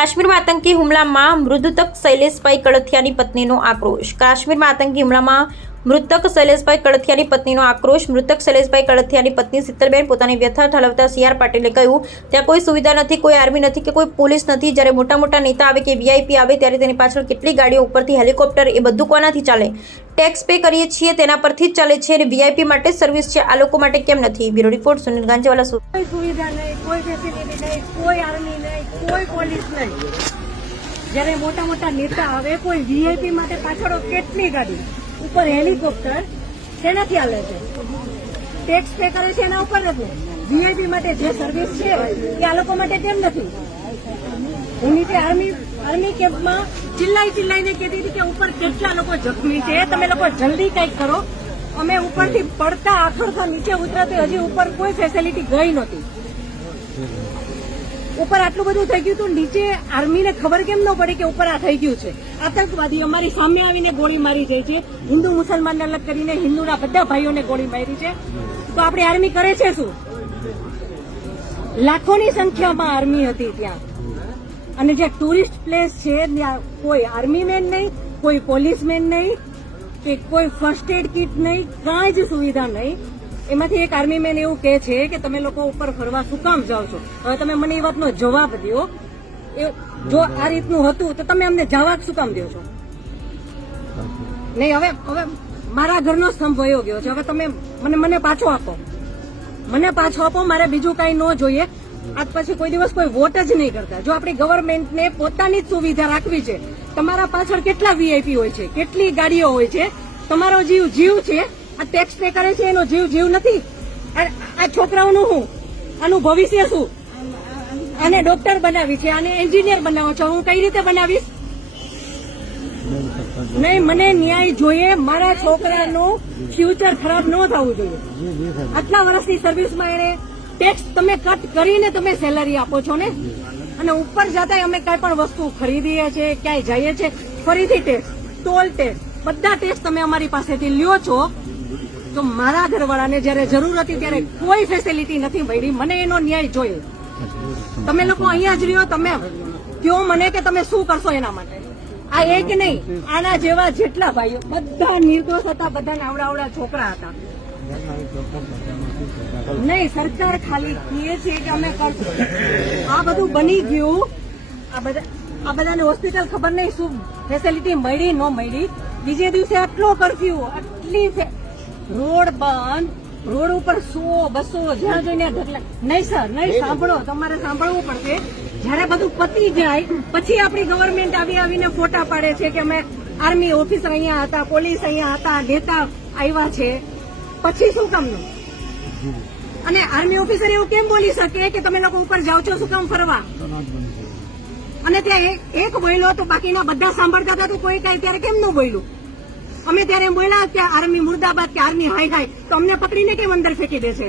કાશ્મીરમાં આતંકી હુમલામાં મૃતક શૈલેષભાઈ કળથિયાની પત્નીનો આક્રોશ. કાશ્મીરમાં આતંકી હુમલામાં મૃતક શૈલેષભાઈ કળથિયાની પત્નીનો આક્રોશ. મૃતક શૈલેષભાઈ કળથિયાની પત્ની શીતલબેન પોતાની વ્યથા ઠાલવતા CR પાટીલે કહ્યું, ત્યાં કોઈ સુવિધા નથી, કોઈ આર્મી નથી કે કોઈ પોલીસ નથી. જ્યારે મોટા મોટા નેતા આવે કે VIP આવે ત્યારે તેની પાછળ કેટલી ગાડીઓ, ઉપરથી હેલિકોપ્ટર, એ બધું કોનાથી ચાલે? ટેક્સ પે કરીએ છીએ તેના પરથી જ ચાલે છે અને VIP માટે સર્વિસ છે, આ લોકો માટે કેમ નથી? Bureau report Sunil Ganjewala. કોઈ સુવિધા નહીં, કોઈ ફેસિલિટી નહીં, કોઈ આર્મી નહીં, કોઈ પોલીસ નહીં. જ્યારે મોટા મોટા નેતા આવે, કોઈ VIP માટે પાછળ કેટલી ગાડી, ઉપર હેલિકોપ્ટર, શેનાથી હાલે છે? ટેક્સ પે કરે છે એના ઉપર નથી. VIP માટે જે સર્વિસ છે એ આ લોકો માટે કેમ નથી? હું નીચે આર્મી કેમ્પમાં ચિલ્લાઈને કહેતી હતી કે ઉપર કેટલા લોકો જખમી છે, તમે લોકો જલ્દી કંઈક કરો. અમે ઉપરથી પડતા આખડતા નીચે ઉતરતી હજી ઉપર કોઈ ફેસિલિટી ગઈ નહોતી. ઉપર આટલું બધું થઈ ગયું હતું, નીચે આર્મીને ખબર કેમ ન પડી કે ઉપર આ થઈ ગયું છે? આતંકવાદી અમારી સામે આવીને ગોળી મારી જાય છે, હિન્દુ મુસલમાનને અલગ કરીને હિન્દુના બધા ભાઈઓને ગોળી મારી છે. તો આપણી આર્મી કરે છે શું? લાખોની સંખ્યામાં આર્મી હતી ત્યાં, અને જે ટુરિસ્ટ પ્લેસ છે ત્યાં કોઈ આર્મીમેન નહીં, કોઈ પોલીસમેન નહીં, કે કોઈ ફર્સ્ટ એડ કિટ નહીં, કાંઈ જ સુવિધા નહીં. એમાંથી એક આર્મી મેન એવું કહે છે કે તમે લોકો ઉપર ફરવા શું કામ જાઓ છો? હવે તમે મને એ વાતનો જવાબ દો. જો આ રીતનું હતું તો તમે અમને જવા શું કામ દો છો? નહીં, હવે મારા ઘરનો સ્તંભ વયો ગયો છે. હવે તમે મને પાછો આપો, મારે બીજું કઈ ન જોઈએ. આજ પછી કોઈ દિવસ કોઈ વોટ જ નહીં કરતા. જો આપણી ગવર્મેન્ટને પોતાની જ સુવિધા રાખવી છે, તમારા પાછળ કેટલા VIP હોય છે, કેટલી ગાડીઓ હોય છે, તમારો જીવ છે. આ ટેક્સ પે કરે છે એનો જીવ નથી. આ છોકરાઓનું શું, આનું ભવિષ્ય શું? આને ડોક્ટર બનાવી છે, આને એન્જિનિયર બનાવો છો, હું કઈ રીતે બનાવીશ? નહીં, મને ન્યાય જોઈએ. મારા છોકરાનું ફ્યુચર ખરાબ ન થવું જોઈએ. આટલા વર્ષની સર્વિસમાં એને ટેક્સ તમે કટ કરીને તમે સેલરી આપો છો ને, અને ઉપર જતા અમે કઈ પણ વસ્તુ ખરીદીએ છીએ, ક્યાંય જઈએ છીએ, ફરીથી ટેક્સ, ટોલ ટેક્સ, બધા ટેક્સ તમે અમારી પાસેથી લ્યો છો. તો મારા ઘરવાળાને જયારે જરૂર હતી ત્યારે કોઈ ફેસિલિટી નથી મળી. મને એનો ન્યાય જોઈએ. તમે લોકો અહીંયા જ રહ્યો, તમે કહો મને કે તમે શું કરશો એના માટે. આ એક નહીં, આના જેવા જેટલા ભાઈઓ બધા નિર્દોષ હતા, બધા આવડા છોકરા હતા. નહીં, સરકાર ખાલી કહે છે કે અમે કરશું. આ બધું બની ગયું, આ બધાને હોસ્પિટલ ખબર નહીં શું ફેસિલિટી મળી ન મળી. બીજે દિવસે આટલો કર્ફ્યુ, આટલી રોડ બંધ, રોડ ઉપર 100-200 જ્યાં જોઈને ઢગલા. નહીં સર, નહીં, સાંભળો, તમારે સાંભળવું પડશે. જયારે બધું પતી જાય પછી આપણી ગવર્મેન્ટ આવીને ફોટા પાડે છે કે અમે આર્મી ઓફિસર અહીંયા હતા, પોલીસ અહીંયા હતા, નેતા આવ્યા છે. પછી શું કામનું? અને આર્મી ઓફિસર એવું કેમ બોલી શકે કે તમે લોકો ઉપર જાઓ છો શું કામ ફરવા? અને ત્યાં એક બોલ્યો તો બાકીના બધા સાંભળતા હતા, તો કોઈ કઈ ત્યારે કેમ ન બોલ્યું? અમે ત્યારે બોલ્યા કે આર્મી મુર્દાબાદ, કે આર્મી હાય હાય, તો અમને પકડીને કેમ અંદર ફેંકી દે છે?